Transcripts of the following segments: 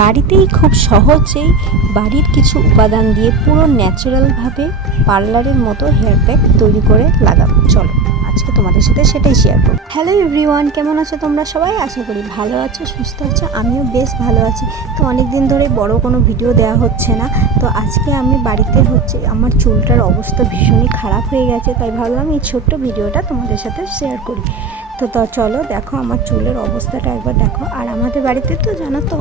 বাড়িতেই খুব সহজেই বাড়ির কিছু উপাদান দিয়ে পুরো ন্যাচারালভাবে পার্লারের মতো হেয়ার প্যাক তৈরি করে লাগাবো। চলো আজকে তোমাদের সাথে সেটাই শেয়ার করব। হ্যালো এভরিওয়ান, কেমন আছো তোমরা সবাই? আশা করি ভালো আছো, সুস্থ আছো। আমিও বেশ ভালো আছি। তো অনেক দিন ধরে বড় কোনো ভিডিও দেওয়া হচ্ছে না। তো আজকে আমি বাড়িতে আমার চুলটার অবস্থা ভীষণই খারাপ হয়ে গেছে, তাই ভাবলাম এই ছোট্ট ভিডিওটা তোমাদের সাথে শেয়ার করি। তো চলো দেখো আমার চুলের অবস্থাটা একবার দেখো। আর আমাদের বাড়িতে তো জানো তো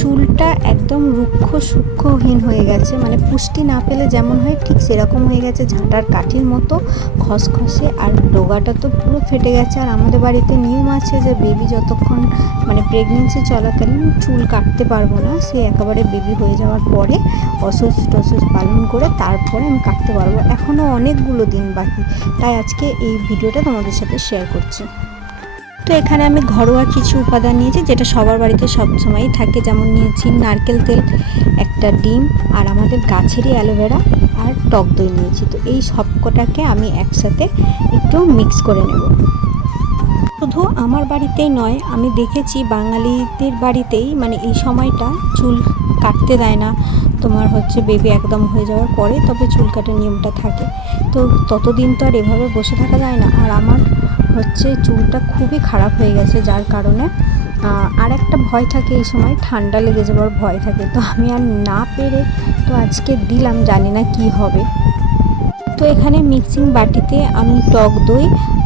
চুলটা একদম রুক্ষ সূক্ষ্মহীন হয়ে গেছে, মানে পুষ্টি না পেলে যেমন হয় ঠিক সেরকম হয়ে গেছে, ঝাঁটার কাঠির মতো খসখসে। আর ডোগাটা তো পুরো ফেটে গেছে। আর আমাদের বাড়িতে নিয়ম আছে যে বেবি যতক্ষণ মানে প্রেগনেন্সি চলাকালীন চুল কাটতে পারবো না, সে একেবারে বেবি হয়ে যাওয়ার পরে অসুস্থ পালন করে তারপরে আমি কাটতে পারবো। এখনও অনেকগুলো দিন বাকি, তাই আজকে এই ভিডিওটা তোমাদের সাথে শেয়ার করছি। তো এখানে আমি ঘরোয়া কিছু উপাদান নিয়েছি যেটা সবার বাড়িতে সবসময়ই থাকে, যেমন নিয়েছি নারকেল তেল, একটা ডিম, আর আমাদের গাছেরই অ্যালোভেরা, আর টক দই নিয়েছি। তো এই সবকটাকে আমি একসাথে একটু মিক্স করে নেব। শুধু আমার বাড়িতেই নয়, আমি দেখেছি বাঙালিদের বাড়িতেই মানে এই সময়টা চুল কাটতে দেয় না, তোমার বেবি একদম হয়ে যাওয়ার পরে তবে চুল কাটার নিয়মটা থাকে। তো ততদিন তো আর এভাবে বসে থাকা যায় না। আর আমার চুলটা খুবই খারাপ হয়ে গেছে, যার কারণে আর একটা ভয় থাকে, এই সময় ঠান্ডা লেগে যাওয়ার ভয় থাকে। তো আমি আর না পেরে তো আজকে দিলাম, জানি না কি হবে। তো এখানে মিক্সিং বাটিতে আমি টক দই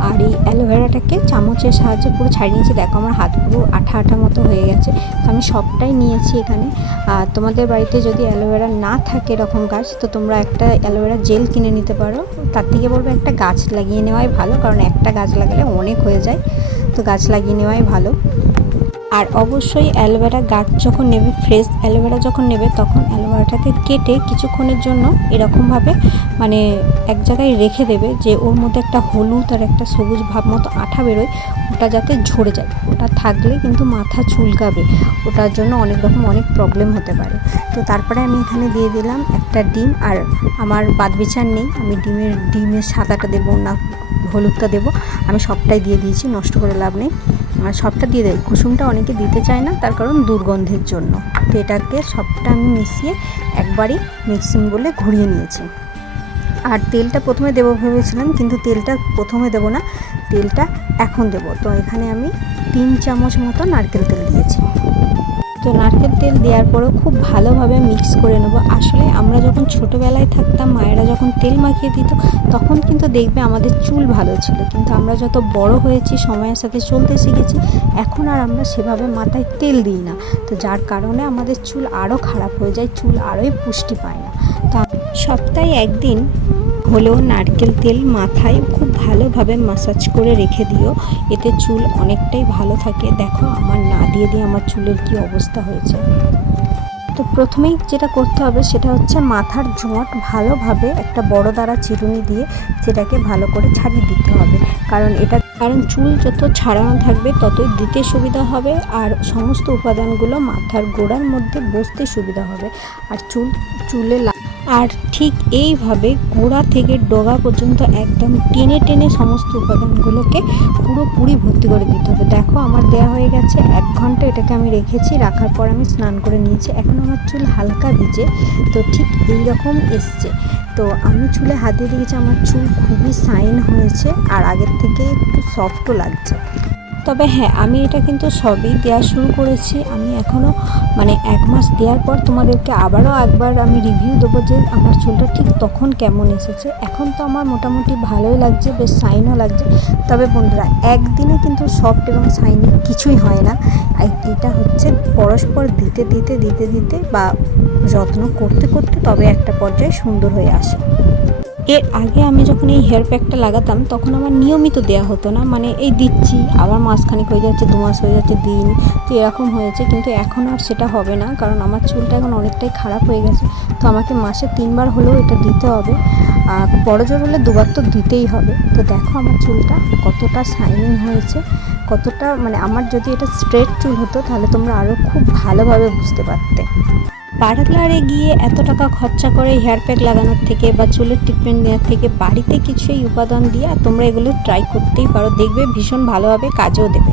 আর এই অ্যালোভেরাটাকে চামচের সাহায্যে পুরো ছাড়িয়ে নিয়েছি। দেখো আমার হাত পুরো আঠা আঠা মতো হয়ে গেছে। তো আমি সবটাই নিয়েছি এখানে। তোমাদের বাড়িতে যদি অ্যালোভেরা না থাকে এরকম গাছ, তো তোমরা একটা অ্যালোভেরা জেল কিনে নিতে পারো। তার থেকে বলবো একটা গাছ লাগিয়ে নেওয়াই ভালো, কারণ একটা গাছ লাগালে অনেক হয়ে যায়। তো গাছ লাগিয়ে নেওয়াই ভালো। আর অবশ্যই অ্যালোভেরা গাছ যখন নেবে, ফ্রেশ অ্যালোভেরা যখন নেবে, তখন অ্যালোভেরাটাকে কেটে কিছুক্ষণের জন্য এরকমভাবে মানে এক জায়গায় রেখে দেবে, যে ওর মধ্যে একটা হলুদ আর একটা সবুজ ভাব মতো আঠা বেরোয়, ওটা যাতে ঝরে যায়। ওটা থাকলে কিন্তু মাথা চুলকাবে, ওটার জন্য অনেক প্রবলেম হতে পারে। তো তারপরে আমি এখানে দিয়ে দিলাম একটা ডিম। আর আমার বাদবিচার নেই, আমি ডিমের সাদাটা দেবো না হলুদটা দেবো, আমি সবটাই দিয়ে দিয়েছি, নষ্ট করে লাভ নেই। আর সবটা দিয়ে দেয়, কুসুমটা অনেকে দিতে চায় না, তার কারণ দুর্গন্ধের জন্য। তো এটাকে সবটা আমি মিশিয়ে একবারই মিক্সিং বলে ঘুরিয়ে নিয়েছি। আর তেলটা প্রথমে দেবো ভেবেছিলাম, কিন্তু তেলটা প্রথমে দেবো না, তেলটা এখন দেবো। তো এখানে আমি 3 চামচ মতো নারকেল তেল দিয়েছি। তো নারকেল তেল দেওয়ার পরেও খুব ভালোভাবে মিক্স করে নেবো। আসলে আমরা যখন ছোটোবেলায় থাকতাম, মায়েরা যখন তেল মাখিয়ে দিত, তখন কিন্তু দেখবে আমাদের চুল ভালো ছিল। কিন্তু আমরা যত বড় হয়েছি, সময়ের সাথে চলতে শিখেছি, এখন আর আমরা সেভাবে মাথায় তেল দিই না। তো যার কারণে আমাদের চুল আরও খারাপ হয়ে যায়, চুল আরোই পুষ্টি পায় না। তো সপ্তাহে একদিন হলেও নারকেল তেল মাথায় খুব ভালোভাবে ম্যাসাজ করে রেখে দিও, এতে চুল অনেকটাই ভালো থাকে। দেখো আমার না দিয়ে আমার চুলের কি অবস্থা হয়েছে। তো প্রথমেই যেটা করতে হবে সেটা মাথার জোঁট ভালোভাবে একটা বড় দাঁড়া চিরুনি দিয়ে সেটাকে ভালো করে ছাড়িয়ে দিতে হবে। কারণ চুল যত ছাড়ানো থাকবে ততই দিতে সুবিধা হবে, আর সমস্ত উপাদানগুলো মাথার গোড়ার মধ্যে বসতে সুবিধা হবে। আর চুলে আর ঠিক এইভাবে গোড়া থেকে ডগা পর্যন্ত একদম টেনে টেনে সমস্ত উপাদানগুলোকে পুরোপুরি ভর্তি করে দিতে হবে। দেখো আমার দেওয়া হয়ে গেছে 1 ঘন্টা, এটাকে আমি রেখেছি। রাখার পর আমি স্নান করে নিয়েছি। এখন আমার চুল হালকা ভিজে, তো ঠিক এইরকম এসছে। তো আমি চুলে হাত দিয়ে দেখেছি আমার চুল খুবই শাইন হয়েছে, আর আগের থেকে একটু সফটও লাগছে। তবে হ্যাঁ, আমি এটা কিন্তু সবই দেওয়া শুরু করেছি। আমি এখনও 1 মাস দেওয়ার পর তোমাদেরকে আবারও একবার আমি রিভিউ দেবো যে আমার চুলটা ঠিক তখন কেমন এসেছে। এখন তো আমার মোটামুটি ভালোই লাগছে, বেশ শাইনও লাগছে। তবে বন্ধুরা, একদিনে কিন্তু সফট এবং শাইনি কিছুই হয় না। এটা পরস্পর দিতে বা যত্ন করতে তবে একটা পর্যায়ে সুন্দর হয়ে আসে। এর আগে আমি যখন এই হেয়ার প্যাকটা লাগাতাম, তখন আমার নিয়মিত দেওয়া হতো না, এই দিচ্ছি আবার মাসখানেক হয়ে যাচ্ছে, 2 মাস হয়ে যাচ্ছে দিন, তো এরকম হয়েছে। কিন্তু এখন আর সেটা হবে না, কারণ আমার চুলটা এখন অনেকটাই খারাপ হয়ে গেছে। তো আমাকে মাসে 3 বার হলেও এটা দিতে হবে, বড় জোর হলে 2 বার তো দিতেই হবে। তো দেখো আমার চুলটা কতটা শাইনিং হয়েছে, কতটা আমার যদি এটা স্ট্রেট চুল হতো তাহলে তোমরা আরও খুব ভালোভাবে বুঝতে পারতে। পার্লারে গিয়ে এত টাকা খরচা করে হেয়ার প্যাক লাগানোর থেকে বা চুলের ট্রিটমেন্ট নেওয়ার থেকে বাড়িতে কিছু এই উপাদান দিয়ে তোমরা এগুলো ট্রাই করতেই পারো, দেখবে ভীষণ ভালোভাবে কাজেও দেবে।